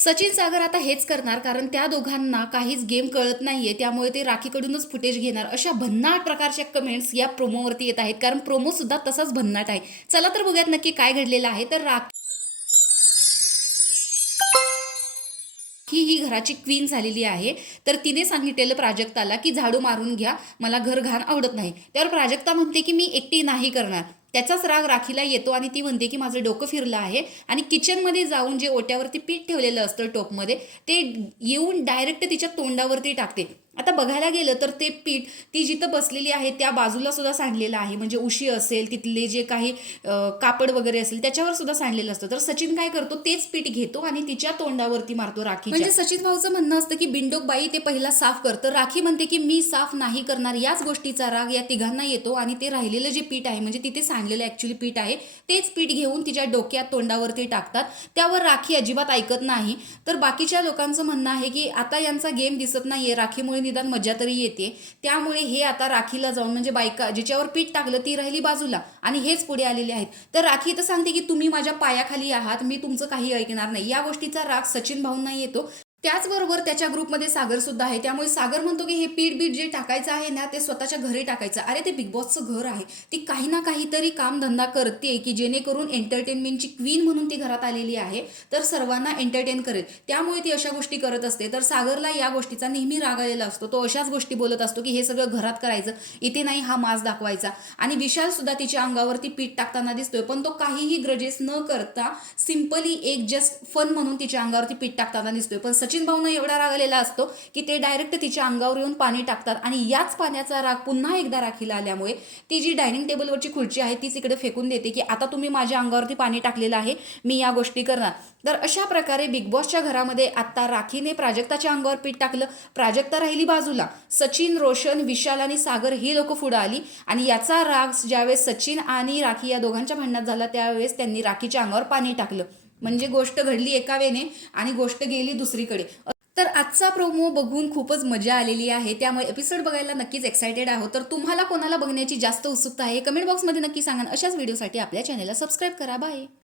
सचिन सागर आता हेच करणार कारण त्या दोघांना काहीच गेम कळत नाहीये, त्यामुळे ते राखीकडूनच फुटेज घेणार अशा भन्नाट प्रकारच्या कमेंट्स या प्रोमोवरती येत आहेत. कारण प्रोमो सुद्धा तसाच भन्नाट आहे. चला तर बघूयात नक्की काय घडलेलं आहे. तर ही घराची क्वीन झालेली आहे. तर तिने सांगितलेलं प्राजक्ताला की झाडू मारून घ्या, मला घर घाण आवडत नाही. त्यावर प्राजक्ता म्हणते की मी एकटी नाही करणार. त्याचाच राग राखीला येतो आणि ती म्हणते की माझं डोकं फिरलं आहे आणि किचनमध्ये जाऊन जे ओट्यावरती पीठ ठेवलेलं असतं टोपमध्ये ते येऊन डायरेक्ट तिच्या तोंडावरती टाकते. आता बघायला गेलं तर ते पीठ ती जिथं बसलेली आहे त्या बाजूला सुद्धा सांडलेलं आहे. म्हणजे उशी असेल, तिथले जे काही कापड वगैरे असेल त्याच्यावर सुद्धा सांडलेलं असतं. तर सचिन काय करतो, तेच पीठ घेतो आणि तिच्या तोंडावरती मारतो राखी. म्हणजे सचिन भाऊचं म्हणणं असतं की बिंडोक बाई ते पहिला साफ कर. तर राखी म्हणते की मी साफ नाही करणार. याच गोष्टीचा राग या तिघांना येतो आणि ते राहिलेलं जे पीठ आहे, म्हणजे तिथे सांडलेलं ऍक्च्युली पीठ आहे, तेच पीठ घेऊन तिच्या डोक्यात तोंडावरती टाकतात. त्यावर राखी अजिबात ऐकत नाही. तर बाकीच्या लोकांचं म्हणणं आहे की आता यांचा गेम दिसत नाहीये, राखीमुळे निदान मजा तरी येते. त्यामुळे हे आता राखीला जाऊन, म्हणजे बायका जिच्यावर पीठ टाकलं ती राहिली बाजूला आणि हेच पुढे आलेले आहेत. तर राखी तर सांगते की तुम्ही माझ्या पायाखाली आहात, मी तुमचं काही ऐकणार नाही. या गोष्टीचा राग सचिन भाऊंना येतो. त्याचबरोबर त्याच्या ग्रुपमध्ये सागर सुद्धा आहे. त्यामुळे सागर म्हणतो की हे पीठ बीठ जे टाकायचं आहे ना, ते स्वतःच्या घरी टाकायचं. अरे ते बिग बॉसचं घर आहे, ती काही ना काहीतरी कामधंदा करते की जेणेकरून एंटरटेनमेंटची क्वीन म्हणून ती घरात आलेली आहे, तर सर्वांना एंटरटेन करेल, त्यामुळे ती अशा गोष्टी करत असते. तर सागरला या गोष्टीचा नेहमी राग आलेला असतो. तो अशाच गोष्टी बोलत असतो की हे सगळं घरात करायचं, इथे नाही हा मास दाखवायचा. आणि विशाल सुद्धा तिच्या अंगावरती पीठ टाकताना दिसतोय, पण तो काहीही ग्रजेस न करता सिंपली एक जस्ट फन म्हणून तिच्या अंगावरती पीठ टाकताना दिसतोय. पण सचिन भाऊनं एवढा राग आलेला असतो की ते डायरेक्ट तिच्या अंगावर येऊन पाणी टाकतात आणि याच पाण्याचा राग पुन्हा एकदा राखीला आल्यामुळे ती जी डायनिंग टेबलवरची खुर्ची आहे तीच इकडे फेकून देते की आता तुम्ही माझ्या अंगावरती पाणी टाकलेलं आहे, मी या गोष्टी करणार. तर अशा प्रकारे बिग बॉसच्या घरामध्ये आता राखीने प्राजक्ताच्या अंगावर पीठ टाकलं. प्राजक्ता राहिली बाजूला. सचिन, रोशन, विशाल आणि सागर ही लोक पुढे आली आणि याचा राग ज्यावेळेस सचिन आणि राखी या दोघांच्या भांडणात झाला त्यावेळेस त्यांनी राखीच्या अंगावर पाणी टाकलं. म्हणजे गोष्ट घडली एका वेने आणि गोष्ट गेली दुसरीकडे. तर आजचा प्रोमो बघून खूपच मजा आलेली आहे. त्यामुळे एपिसोड बघायला नक्कीच एक्सायटेड आहोत. तर तुम्हाला कोणाला बघण्याची जास्त उत्सुकता आहे कमेंट बॉक्समध्ये नक्की सांगा. अशाच व्हिडिओसाठी आपल्या चॅनलला सबस्क्राईब करा. बाय.